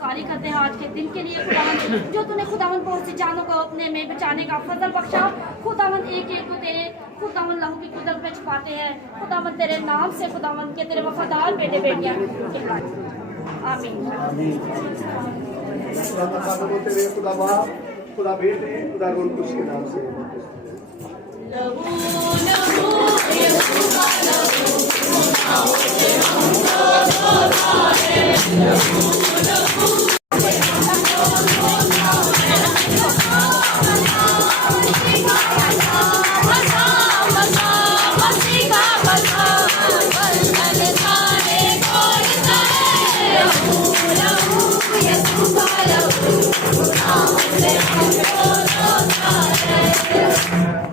सारी करते हैं आज के दिन के लिए खुदावन, जो तूने खुदावन बहुत सी जानों को अपने में बचाने का फजल बख्शा। खुदावन एक एक को तेरे खुदावन लहू की कुदरत में छुपाते हैं। खुदावन तेरे नाम से खुदावन के तेरे वफादार बेटे बेटियां कहलाए। आमीन। खुदा बाप, खुदा बेटे, खुदा रूह कुछ के नाम से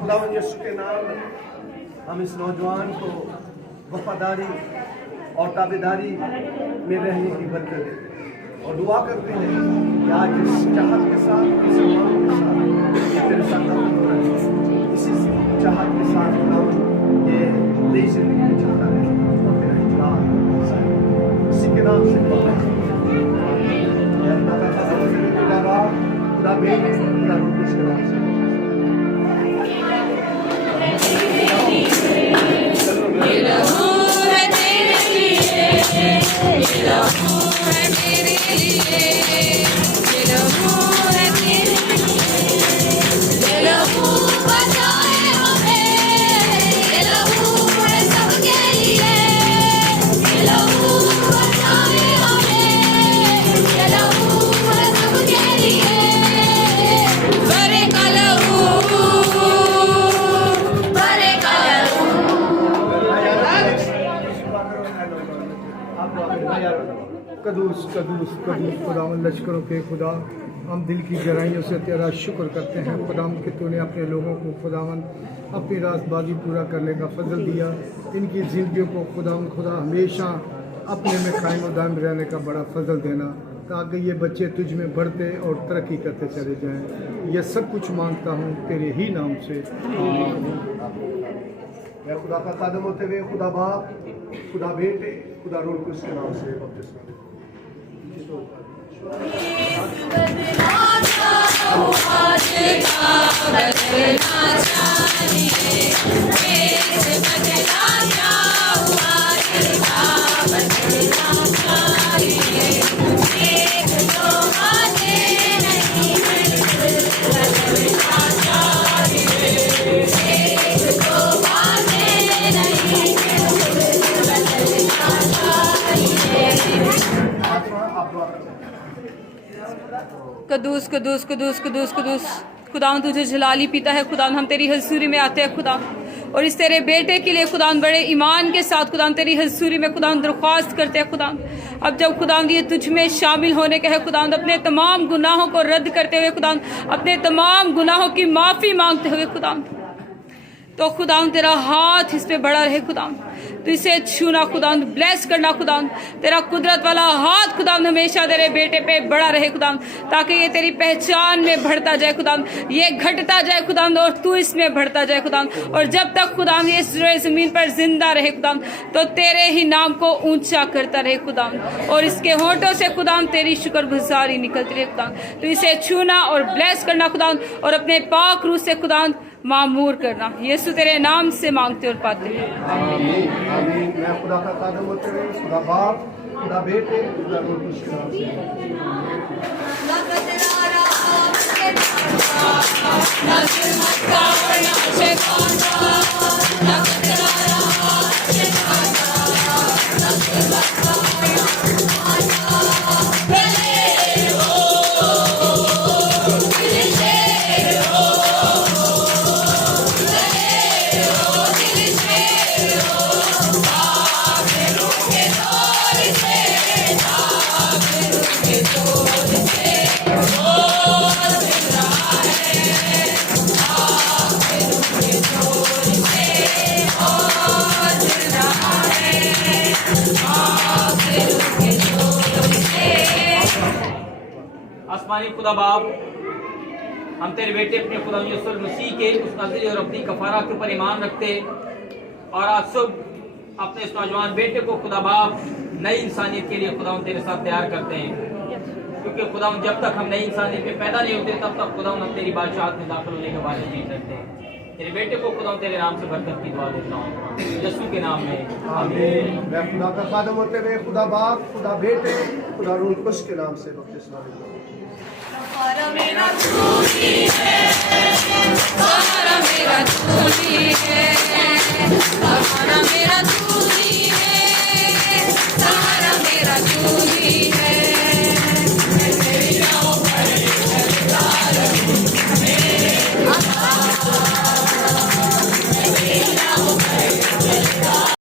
खुदावन यीशु के नाम में हम इस नौजवान को वफादारी और ताबेदारी में रहने की बरकत देते हैं और दुआ करते हैं कि आज इस चाहत के साथ, इस ईमान के साथ तेरे साथ होना चाहिए। इसी चाहत के साथ हम ये नई जिंदगी में चलता है और तेरा इजलाल इसी के नाम से खुदा बेटे, खुदा रूह कुछ के नाम से कदूस कदूस कदूस खुदावन लश्करों के खुदा, हम दिल की गहराइयों से तेरा शुक्र करते हैं खुदावन कि तूने अपने लोगों को खुदावन अपनी रास्तबाजी पूरा करने का फजल दिया। इनकी ज़िंदगियों को खुदावन खुदा हमेशा अपने में कायम और दायम रहने का बड़ा फजल देना, ताकि ये बच्चे तुझ में बढ़ते और तरक्की करते चले जाएं। ये सब कुछ मांगता हूँ तेरे ही नाम से। मैं खुदा का कदम होते हुए खुदा बाप, खुदा बेटे, खुदा रूह कुछ के नाम से बपतिस्मा कदूस कदूस कदूस कदूस कदूस खुदावन तुझे जलाली पीता है खुदावन, हम तेरी हजूरी में आते हैं खुदा, और इस तेरे बेटे के लिए खुदावन बड़े ईमान के साथ खुदावन तेरी हजूरी में खुदावन दरख्वास्त करते हैं खुदावन। अब जब खुदावन ये तुझ में शामिल होने का है खुदावन, अपने तमाम गुनाहों को रद्द करते हुए खुदावन, अपने तमाम गुनाहों की माफ़ी मांगते हुए खुदावन, तो खुदावन तेरा हाथ इस पे बड़ा रहे खुदावन, तो इसे छूना खुदावन, ब्लेस करना खुदावन, तेरा कुदरत वाला हाथ खुदावन हमेशा तेरे बेटे पे बड़ा रहे खुदावन, ताकि ये तेरी पहचान में बढ़ता जाए खुदावन, ये घटता जाए खुदावन और तू इसमें बढ़ता जाए खुदावन, और जब तक खुदावन ये इस ज़मीन पर जिंदा रहे खुदावन, तो तेरे ही नाम को ऊंचा करता रहे खुदावन, और इसके होंठों से खुदावन तेरी शुक्रगुजारी निकलती रहे खुदावन। तो इसे छूना और ब्लेस करना खुदावन, और अपने पाक रूह से खुदावन मामूर करना। यीशु तेरे नाम से मांगते और पाते हैं। आमीन आमीन। मैं खुदा का कदम होते हुए खुदा बाप, खुदा बेटे, खुदा रूह कुछ के नाम आसमानी खुदा बाप, हम तेरे बेटे अपने खुदा यीशु मसीह के उस अज़ली और अपनी कफारा के ऊपर ईमान रखते और आज सुबह अपने इस नौजवान बेटे को खुदा बाप नई इंसानियत के लिए खुदा तेरे साथ तैयार करते हैं। क्योंकि खुदा जब तक हम नई इंसानी पे पैदा नहीं होते तब तक खुदा हम तेरी बादशाहत में दाखिल होने के बारे में नहीं करते। तेरे बेटे को खुदा तेरे नाम से बरकत की दुआ देता हूँ यीशु के नाम में आमीन। मैं खुदा का खादम होते हुए खुदा बाप, खुदा बेटे, खुदा रूह कुछ के नाम से बपतिस्मा लेता हूँ।